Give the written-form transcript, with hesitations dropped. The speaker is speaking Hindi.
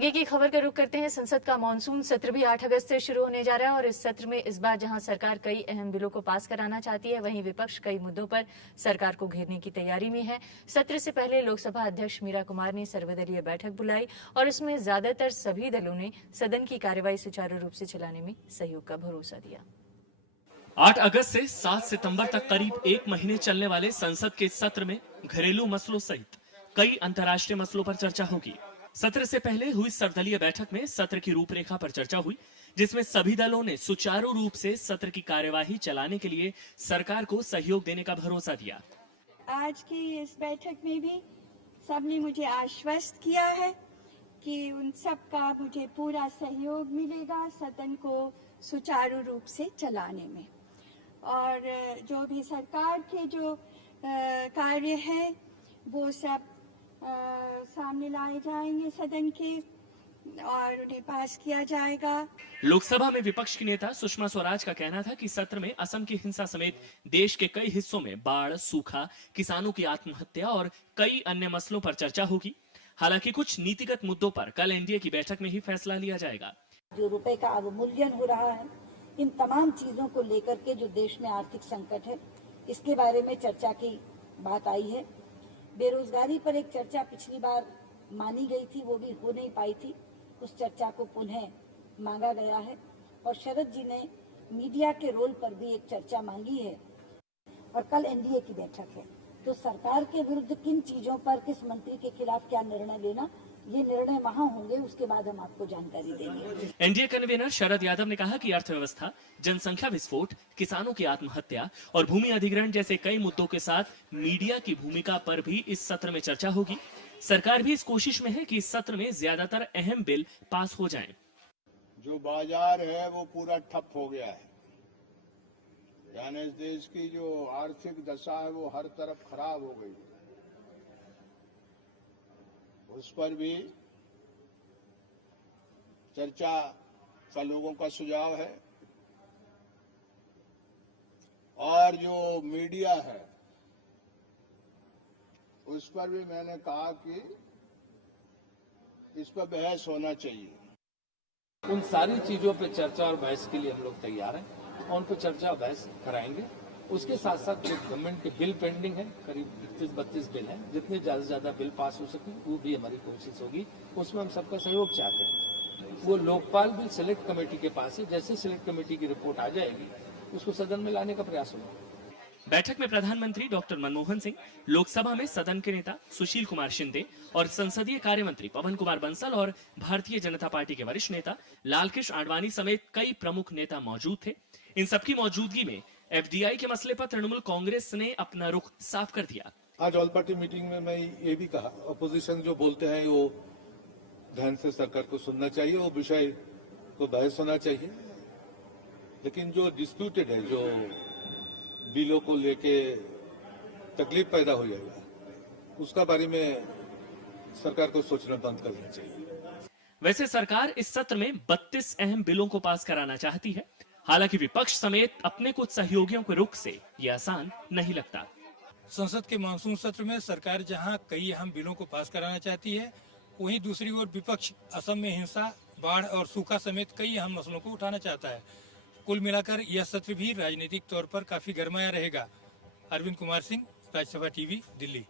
आगे की खबर का रुख करते हैं। संसद का मानसून सत्र भी 8 अगस्त से शुरू होने जा रहा है और इस सत्र में इस बार जहां सरकार कई अहम बिलों को पास कराना चाहती है, वहीं विपक्ष कई मुद्दों पर सरकार को घेरने की तैयारी में है। सत्र से पहले लोकसभा अध्यक्ष मीरा कुमार ने सर्वदलीय बैठक बुलाई और इसमें ज्यादातर सभी दलों ने सदन की कार्यवाही सुचारू रूप से चलाने में सहयोग का भरोसा दिया। 8 अगस्त से 7 सितंबर तक करीब एक महीने चलने वाले संसद के सत्र में घरेलू मसलों सहित कई अंतर्राष्ट्रीय मसलों पर चर्चा होगी। सत्र से पहले हुई सर्वदलीय बैठक में सत्र की रूपरेखा पर चर्चा हुई, जिसमें सभी दलों ने सुचारू रूप से सत्र की कार्यवाही चलाने के लिए सरकार को सहयोग देने का भरोसा दिया। आज की इस बैठक में भी सबने मुझे आश्वस्त किया है कि उन सब का मुझे पूरा सहयोग मिलेगा सदन को सुचारू रूप से चलाने में, और जो भी सरकार के जो कार्य है वो सब सामने लाए जाएंगे सदन के और उन्हें पास किया जाएगा। लोकसभा में विपक्ष की नेता सुषमा स्वराज का कहना था कि सत्र में असम की हिंसा समेत देश के कई हिस्सों में बाढ़, सूखा, किसानों की आत्महत्या और कई अन्य मसलों पर चर्चा होगी। हालांकि कुछ नीतिगत मुद्दों पर कल एनडीए की बैठक में ही फैसला लिया जाएगा। जो रुपए का अवमूल्यन हो रहा है, इन तमाम चीजों को लेकर के जो देश में आर्थिक संकट है, इसके बारे में चर्चा की बात आई है। बेरोजगारी पर एक चर्चा पिछली बार मानी गई थी, वो भी हो नहीं पाई थी, उस चर्चा को पुनः मांगा गया है। और शरद जी ने मीडिया के रोल पर भी एक चर्चा मांगी है। और कल एनडीए की बैठक है, तो सरकार के विरुद्ध किन चीजों पर किस मंत्री के खिलाफ क्या निर्णय लेना, ये निर्णय वहां होंगे, उसके बाद हम आपको जानकारी देंगे। एनडीए कन्वीनर शरद यादव ने कहा कि अर्थव्यवस्था, जनसंख्या विस्फोट, किसानों की आत्महत्या और भूमि अधिग्रहण जैसे कई मुद्दों के साथ मीडिया की भूमिका पर भी इस सत्र में चर्चा होगी। सरकार भी इस कोशिश में है कि इस सत्र में ज्यादातर अहम बिल पास हो जाएं। जो बाजार है वो पूरा ठप हो गया है, यानी इस देश की जो आर्थिक दशा है वो हर तरफ खराब हो गई, उस पर भी चर्चा का लोगों का सुझाव है। और जो मीडिया है उस पर भी मैंने कहा कि इस पर बहस होना चाहिए। उन सारी चीजों पे चर्चा और बहस के लिए हम लोग तैयार हैं और उन पर चर्चा बहस कराएंगे। उसके साथ साथ जो गवर्नमेंट के बिल पेंडिंग है, करीब 31-32 बिल हैं, जितने ज्यादा से ज्यादा बिल पास हो सके वो भी हमारी कोशिश होगी। उसमें हम सबका सहयोग चाहते हैं। वो लोकपाल बिल सिलेक्ट कमेटी के पास है, जैसे सिलेक्ट कमेटी की रिपोर्ट आ जाएगी उसको सदन में लाने का प्रयास होगा। बैठक में प्रधानमंत्री डॉक्टर मनमोहन सिंह, लोकसभा में सदन के नेता सुशील कुमार शिंदे और संसदीय कार्य मंत्री पवन कुमार बंसल और भारतीय जनता पार्टी के वरिष्ठ नेता लालकृष्ण आडवाणी समेत कई प्रमुख नेता मौजूद थे। इन सबकी मौजूदगी में एफडीआई के मसले पर तृणमूल कांग्रेस ने अपना रुख साफ कर दिया। आज ऑल पार्टी मीटिंग में मैं ये भी कहा, अपोजिशन जो बोलते हैं वो ध्यान से सरकार को सुनना चाहिए, वो विषय को बहस होना चाहिए, लेकिन जो डिस्प्यूटेड है, जो बिलों को लेके तकलीफ पैदा हो जाएगा, उसका बारे में सरकार को सोचना बंद करना चाहिए। वैसे सरकार इस सत्र में 32 अहम बिलों को पास कराना चाहती है। हालांकि विपक्ष समेत अपने कुछ सहयोगियों के रुख से यह आसान नहीं लगता। संसद के मानसून सत्र में सरकार जहां कई अहम बिलों को पास कराना चाहती है, वहीं दूसरी ओर विपक्ष असम में हिंसा, बाढ़ और सूखा समेत कई अहम मसलों को उठाना चाहता है। कुल मिलाकर यह सत्र भी राजनीतिक तौर पर काफी गरमाया रहेगा। अरविंद कुमार सिंह, राज्यसभा टीवी, दिल्ली।